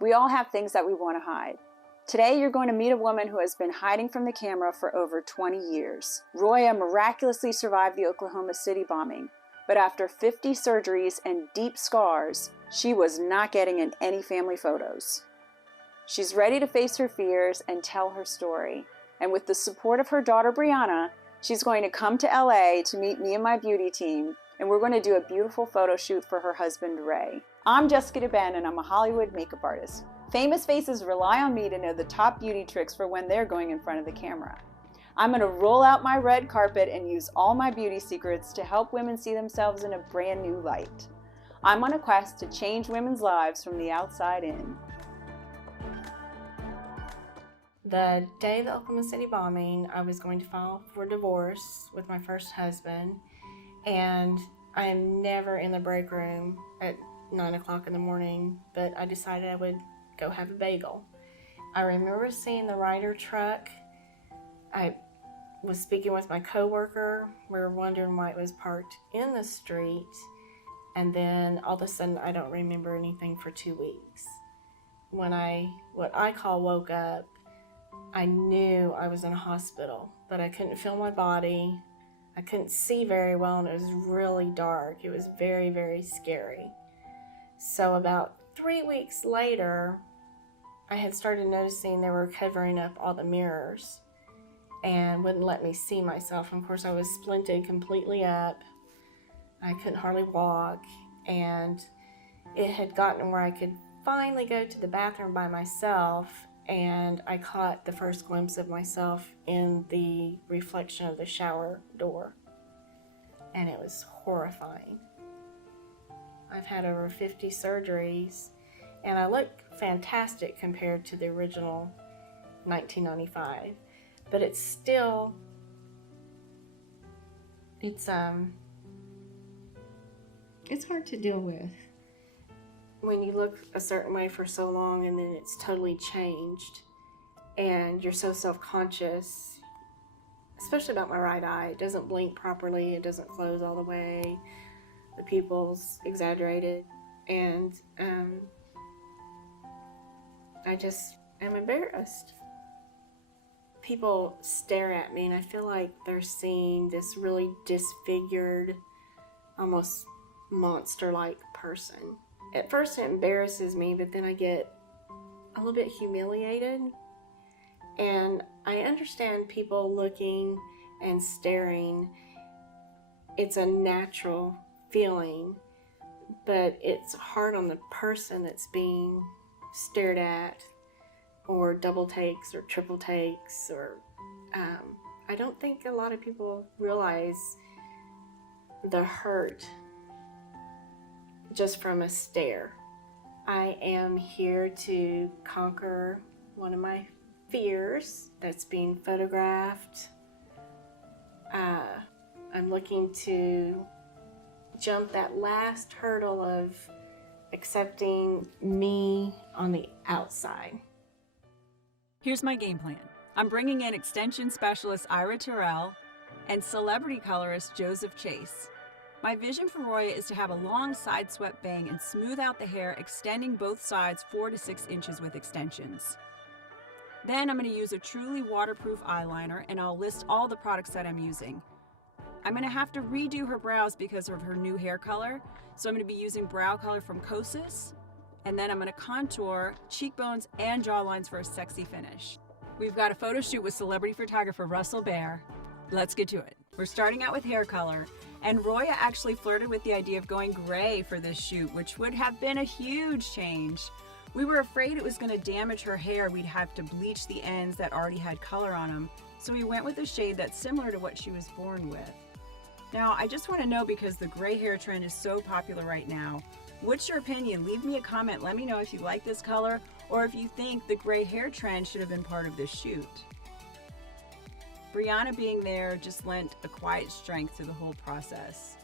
We all have things that we want to hide. Today, you're going to meet a woman who has been hiding from the camera for over 20 years. Royia miraculously survived the Oklahoma City bombing, but after 50 surgeries and deep scars, she was not getting in any family photos. She's ready to face her fears and tell her story. And with the support of her daughter, Brianna, she's going to come to LA to meet me and my beauty team, and we're going to do a beautiful photo shoot for her husband, Ray. I'm Jessica DeBen, and I'm a Hollywood makeup artist. Famous faces rely on me to know the top beauty tricks for when they're going in front of the camera. I'm going to roll out my red carpet and use all my beauty secrets to help women see themselves in a brand new light. I'm on a quest to change women's lives from the outside in. The day of the Oklahoma City bombing, I was going to file for divorce with my first husband, and I'm never in the break room at 9 o'clock in the morning, but I decided I would go have a bagel. I remember seeing the Ryder truck. I was speaking with my coworker. We were wondering why it was parked in the street, and then all of a sudden I don't remember anything for 2 weeks. When what I call woke up, I knew I was in a hospital, but I couldn't feel my body. I couldn't see very well, and it was really dark. It was very, very scary. So about 3 weeks later, I had started noticing they were covering up all the mirrors and wouldn't let me see myself. And of course, I was splinted completely up. I couldn't hardly walk, and it had gotten where I could finally go to the bathroom by myself, and I caught the first glimpse of myself in the reflection of the shower door, and it was horrifying. I've had over 50 surgeries, and I look fantastic compared to the original 1995, but it's still, it's hard to deal with. When you look a certain way for so long and then it's totally changed and you're so self-conscious, especially about my right eye. It doesn't blink properly, it doesn't close all the way, the pupils exaggerated, and I just am embarrassed. People stare at me and I feel like they're seeing this really disfigured, almost monster-like person. At first it embarrasses me, but then I get a little bit humiliated. And I understand people looking and staring. It's a natural feeling, but it's hard on the person that's being stared at, or double takes or triple takes, or I don't think a lot of people realize the hurt just from a stare. I am here to conquer one of my fears that's being photographed. I'm looking to jump that last hurdle of accepting me on the outside. Here's my game plan. I'm bringing in extension specialist Ira Terrell and celebrity colorist Joseph Chase. My vision for Royia is to have a long side swept bang and smooth out the hair, extending both sides 4 to 6 inches with extensions. Then I'm going to use a truly waterproof eyeliner, and I'll list all the products that I'm using. I'm going to have to redo her brows because of her new hair color, so I'm going to be using brow color from Kosas, and then I'm going to contour cheekbones and jawlines for a sexy finish. We've got a photo shoot with celebrity photographer Russell Baer. Let's get to it. We're starting out with hair color. And Royia actually flirted with the idea of going gray for this shoot, which would have been a huge change. We were afraid it was going to damage her hair. We'd have to bleach the ends that already had color on them. So we went with a shade that's similar to what she was born with. Now, I just want to know, because the gray hair trend is so popular right now, what's your opinion? Leave me a comment. Let me know if you like this color or if you think the gray hair trend should have been part of this shoot. Brianna being there just lent a quiet strength to the whole process.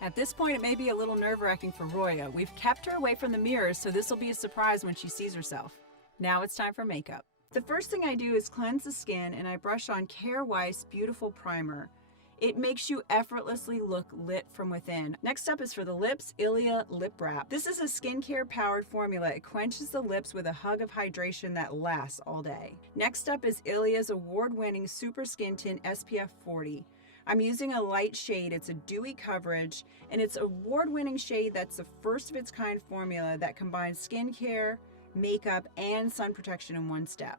At this point, it may be a little nerve-wracking for Royia. We've kept her away from the mirrors, so this will be a surprise when she sees herself. Now it's time for makeup. The first thing I do is cleanse the skin, and I brush on Care Weiss Beautiful Primer. It makes you effortlessly look lit from within. Next up is for the lips, Ilia Lip Wrap. This is a skincare powered formula. It quenches the lips with a hug of hydration that lasts all day. Next up is Ilia's award-winning Super Skin Tint SPF 40. I'm using a light shade. It's a dewy coverage, and it's an award-winning shade that's the first of its kind formula that combines skincare, makeup, and sun protection in one step.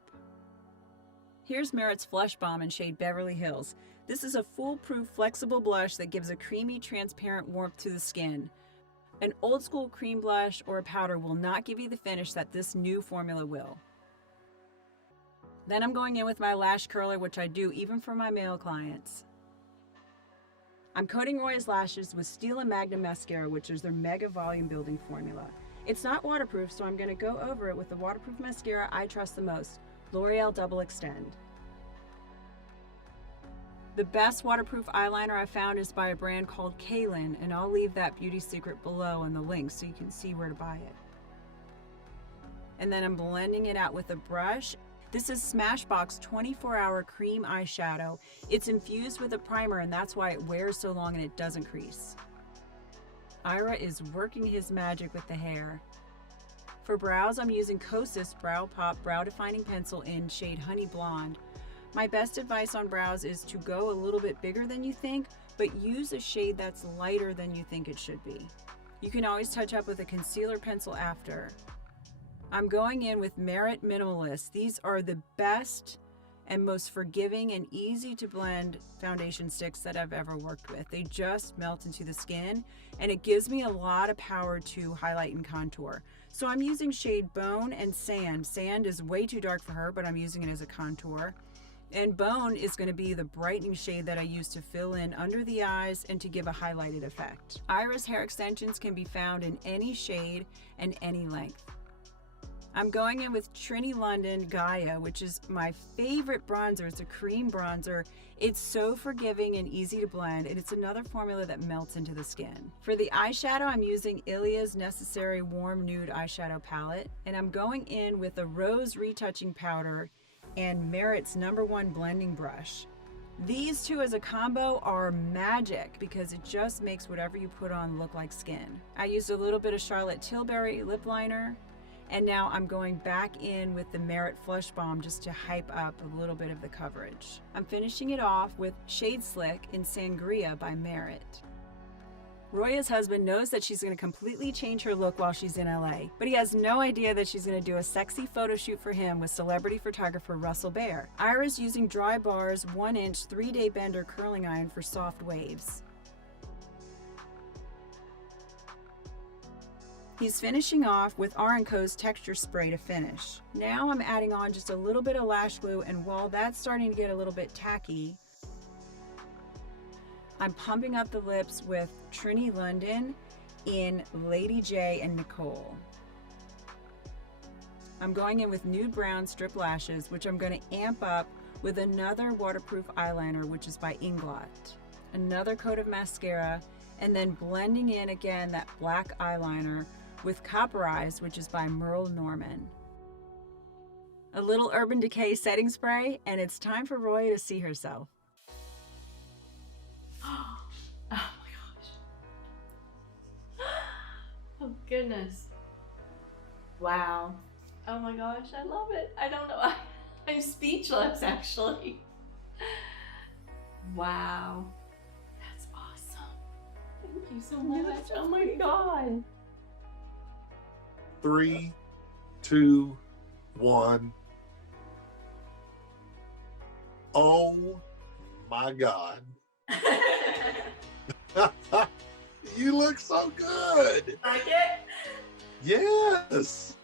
Here's Merit's Flush Bomb in shade Beverly Hills. This is a foolproof, flexible blush that gives a creamy, transparent warmth to the skin. An old school cream blush or a powder will not give you the finish that this new formula will. Then I'm going in with my lash curler, which I do even for my male clients. I'm coating Roya's lashes with Steel and Magnum Mascara, which is their mega volume building formula. It's not waterproof, so I'm going to go over it with the waterproof mascara I trust the most, L'Oreal Double Extend. The best waterproof eyeliner I found is by a brand called Kaylin, and I'll leave that beauty secret below in the link so you can see where to buy it. And then I'm blending it out with a brush. This is Smashbox 24-Hour Cream Eyeshadow. It's infused with a primer, and that's why it wears so long and it doesn't crease. Ira is working his magic with the hair. For brows, I'm using Kosas Brow Pop Brow Defining Pencil in shade Honey Blonde. My best advice on brows is to go a little bit bigger than you think, but use a shade that's lighter than you think it should be. You can always touch up with a concealer pencil after. I'm going in with Merit Minimalist. These are the best and most forgiving and easy to blend foundation sticks that I've ever worked with. They just melt into the skin, and it gives me a lot of power to highlight and contour. So I'm using shade Bone and Sand. Sand is way too dark for her, but I'm using it as a contour. And Bone is going to be the brightening shade that I use to fill in under the eyes and to give a highlighted effect. Ira's hair extensions can be found in any shade and any length. I'm going in with TRINNY London Gaia, which is my favorite bronzer. It's a cream bronzer. It's so forgiving and easy to blend, and it's another formula that melts into the skin. For the eyeshadow, I'm using Ilia's Necessary Warm Nude Eyeshadow Palette, and I'm going in with a Rose Retouching Powder and Merit's #1 blending brush. These two as a combo are magic because it just makes whatever you put on look like skin. I used a little bit of Charlotte Tilbury lip liner, and now I'm going back in with the Merit Flush Bomb just to hype up a little bit of the coverage. I'm finishing it off with Shade Slick in Sangria by Merit. Roya's husband knows that she's going to completely change her look while she's in LA, but he has no idea that she's going to do a sexy photo shoot for him with celebrity photographer Russell Baer. Ira's using Dry Bar's 1-inch 3-day bender curling iron for soft waves. He's finishing off with R&Co's Texture Spray to finish. Now I'm adding on just a little bit of lash glue, and while that's starting to get a little bit tacky, I'm pumping up the lips with TRINNY London in Lady J and Nicole. I'm going in with Nude Brown Strip Lashes, which I'm going to amp up with another waterproof eyeliner, which is by Inglot. Another coat of mascara, and then blending in again that black eyeliner with Copperized, which is by MERLE Norman. A little Urban Decay setting spray, and it's time for Royia to see herself. Oh my gosh. Oh goodness. Wow. Oh my gosh, I love it. I don't know. I'm speechless actually. Wow. That's awesome. Thank you so much. Oh my God. 3, 2, 1. Oh my God. You look so good. Like it? Yes.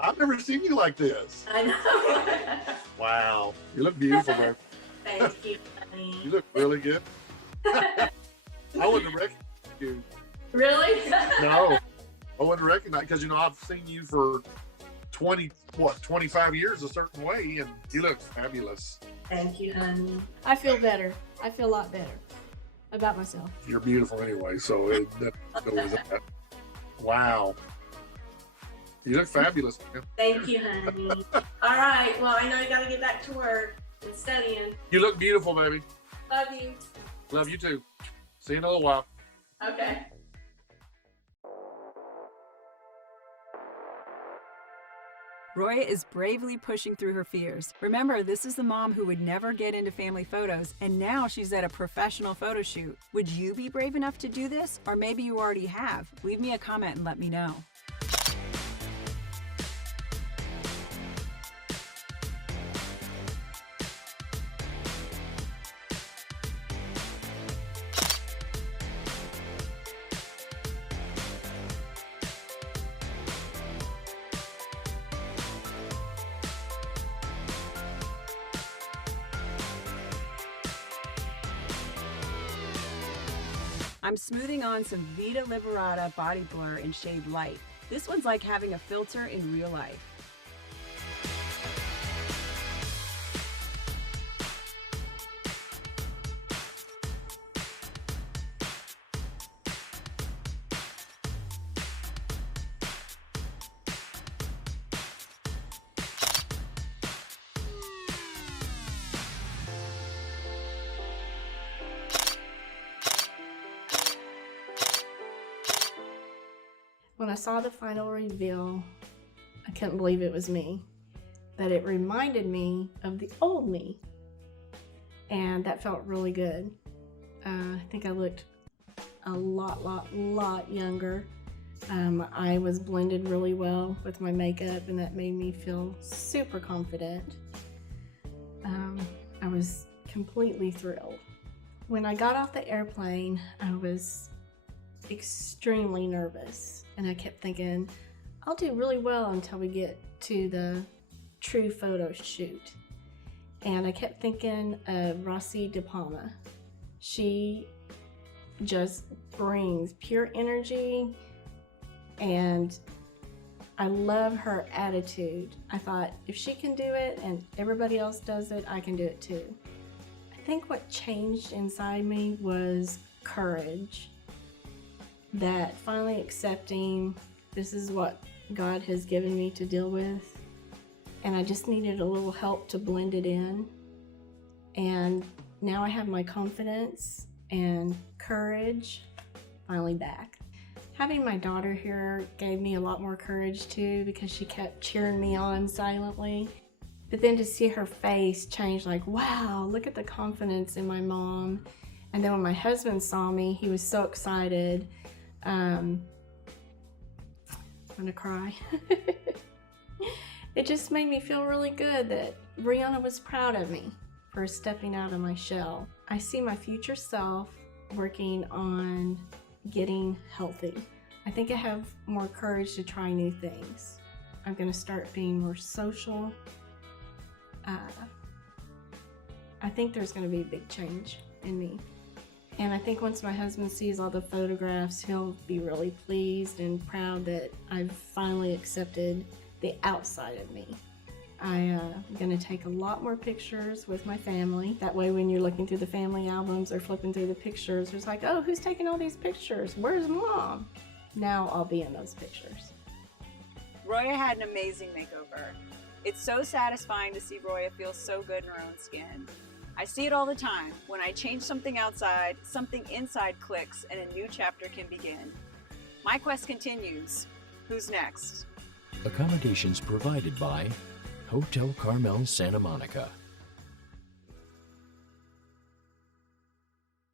I've never seen you like this. I know. Wow. You look beautiful, man. Thank you, honey. You look really good. I wouldn't have recognized you. Really? No. I wouldn't recognize, because, you know, I've seen you for 25 years a certain way, and you look fabulous. Thank you, honey. I feel better. I feel a lot better about myself. You're beautiful anyway, so it goes that. Wow. You look fabulous, man. Thank you, honey. All right. Well, I know you got to get back to work and studying. You look beautiful, baby. Love you. Love you too. See you in a little while. Okay. Royia is bravely pushing through her fears. Remember, this is the mom who would never get into family photos, and now she's at a professional photo shoot. Would you be brave enough to do this? Or maybe you already have. Leave me a comment and let me know. I'm smoothing on some Vita Liberata Body Blur in shade Light. This one's like having a filter in real life. When I saw the final reveal, I couldn't believe it was me. That it reminded me of the old me. And that felt really good. I think I looked a lot younger. I was blended really well with my makeup, and that made me feel super confident. I was completely thrilled. When I got off the airplane, I was extremely nervous, and I kept thinking, I'll do really well until we get to the true photo shoot. And I kept thinking of Rossi De Palma. She just brings pure energy, and I love her attitude. I thought, if she can do it and everybody else does it, I can do it too. I think what changed inside me was courage. That finally accepting this is what God has given me to deal with, and I just needed a little help to blend it in. And now I have my confidence and courage finally back. Having my daughter here gave me a lot more courage too, because she kept cheering me on silently. But then to see her face change, like, wow, look at the confidence in my mom. And then when my husband saw me, he was so excited. I'm gonna cry. It just made me feel really good that Brianna was proud of me for stepping out of my shell. I see my future self working on getting healthy. I think I have more courage to try new things. I'm gonna start being more social. I think there's gonna be a big change in me. And I think once my husband sees all the photographs, he'll be really pleased and proud that I've finally accepted the outside of me. I'm gonna take a lot more pictures with my family. That way when you're looking through the family albums or flipping through the pictures, it's like, oh, who's taking all these pictures? Where's mom? Now I'll be in those pictures. Royia had an amazing makeover. It's so satisfying to see Royia feel so good in her own skin. I see it all the time. When I change something outside, something inside clicks and a new chapter can begin. My quest continues. Who's next? Accommodations provided by Hotel Carmel Santa Monica.